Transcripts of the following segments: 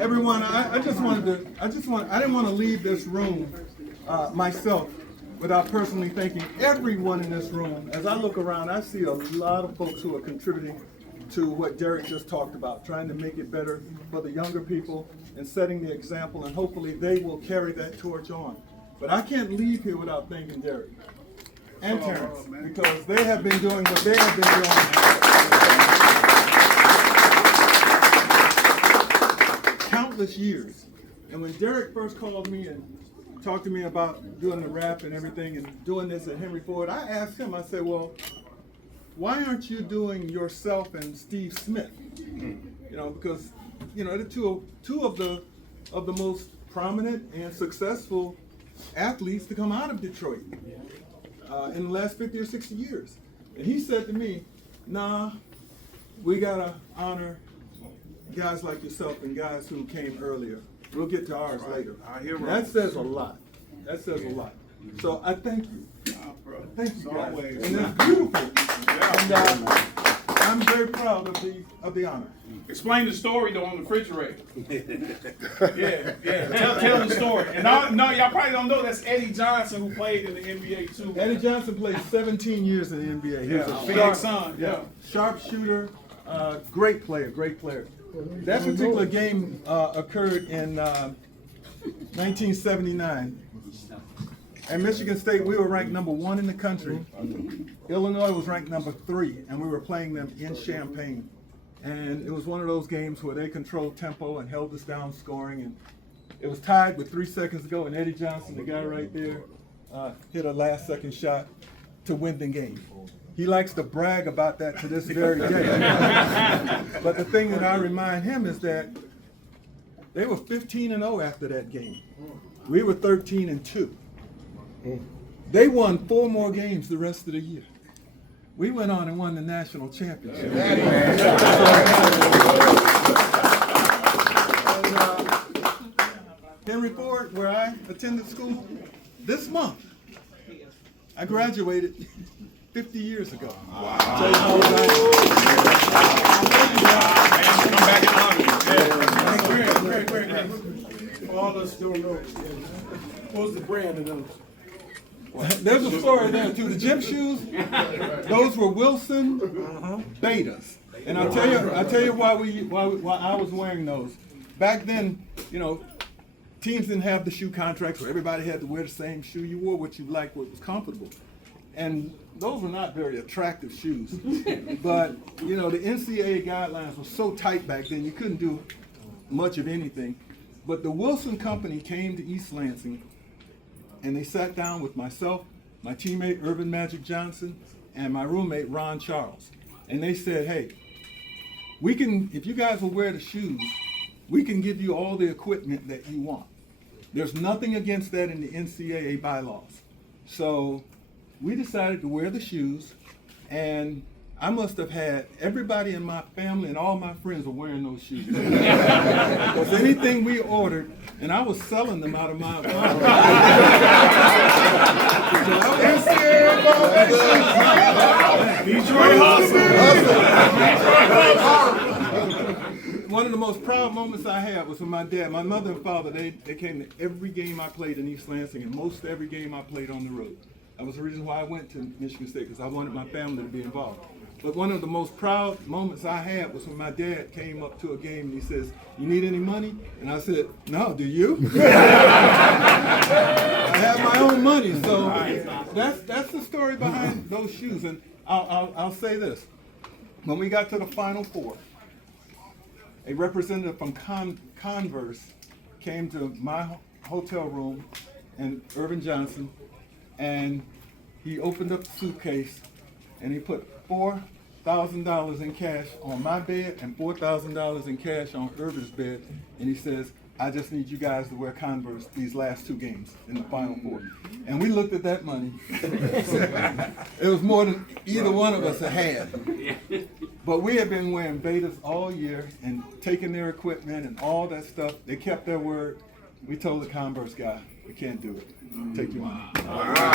Everyone, I didn't want to leave this room myself without personally thanking everyone in this room. As I look around, I see a lot of folks who are contributing to what Derrick just talked about, trying to make it better for the younger people and setting the example, and hopefully they will carry that torch on. But I can't leave here without thanking Derrick and Terrence, because they have been doing what they have been doing countless years. And when Derrick first called me and talked to me about doing the rap and everything and doing this at Henry Ford, I asked him, I said, well, why aren't you doing yourself and Steve Smith? You know, because they're two of the most prominent and successful athletes to come out of Detroit in the last 50 or 60 years. And he said to me, nah, we gotta honor guys like yourself and guys who came earlier. We'll get to ours later. That says a lot. That says a lot. So I thank you. Thank you guys. And it's beautiful. And I'm very proud of the honor. Explain the story though on the refrigerator. Yeah. Tell the story. And no, y'all probably don't know that's Eddie Johnson, who played in the NBA too. Eddie Johnson played 17 years in the NBA. He was a big son. Sharpshooter, great player. That particular game occurred in 1979. At Michigan State, we were ranked number 1 in the country. Illinois was ranked number 3, and we were playing them in Champaign. And it was one of those games where they controlled tempo and held us down scoring. And it was tied with 3 seconds to go, and Eddie Johnson, the guy right there, hit a last-second shot to win the game. He likes to brag about that to this very day. But the thing that I remind him is that they were 15-0 after that game. We were 13-2. They won 4 more games the rest of the year. We went on and won the national championship. Henry Ford, where I attended school, this month, I graduated 50 years ago. Wow. Great. All us don't know. What's the brand of those? There's a story there too. The gym shoes, those were Wilson Betas, and I'll tell you why I was wearing those. Back then, teams didn't have the shoe contracts where everybody had to wear the same shoe. You wore what you liked, what was comfortable, and those were not very attractive shoes. But the NCAA guidelines were so tight back then you couldn't do much of anything. But the Wilson Company came to East Lansing, and they sat down with myself, my teammate Urban Magic Johnson, and my roommate Ron Charles. And they said, hey, if you guys will wear the shoes, we can give you all the equipment that you want. There's nothing against that in the NCAA bylaws. So we decided to wear the shoes, and I must have had everybody in my family and all my friends were wearing those shoes. Because anything we ordered, and I was selling them out of my One of the most proud moments I had was when my dad, my mother and father, they came to every game I played in East Lansing and most every game I played on the road. That was the reason why I went to Michigan State, because I wanted my family to be involved. But one of the most proud moments I had was when my dad came up to a game and he says, "You need any money?" And I said, "No, do you?" I have my own money. So that's the story behind those shoes. And I'll say this. When we got to the Final Four, a representative from Converse came to my hotel room, and Urban Johnson, and he opened up the suitcase and he put $4,000 in cash on my bed and $4,000 in cash on Urban's bed, and he says, "I just need you guys to wear Converse these last 2 games in the Final Four." And we looked at that money. It was more than either one of us had. But we had been wearing Betas all year and taking their equipment and all that stuff. They kept their word. We told the Converse guy, "We can't do it. Take your money." All right.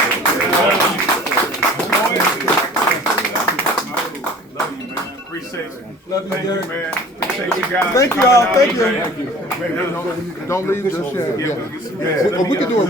Love you, man. Appreciate you. Love you, Thank you, Derrick. man. Appreciate you guys. Thank you coming all. out. Thank you. Man, Don't leave just yet. yeah, Yeah. we'll get some- We can do it right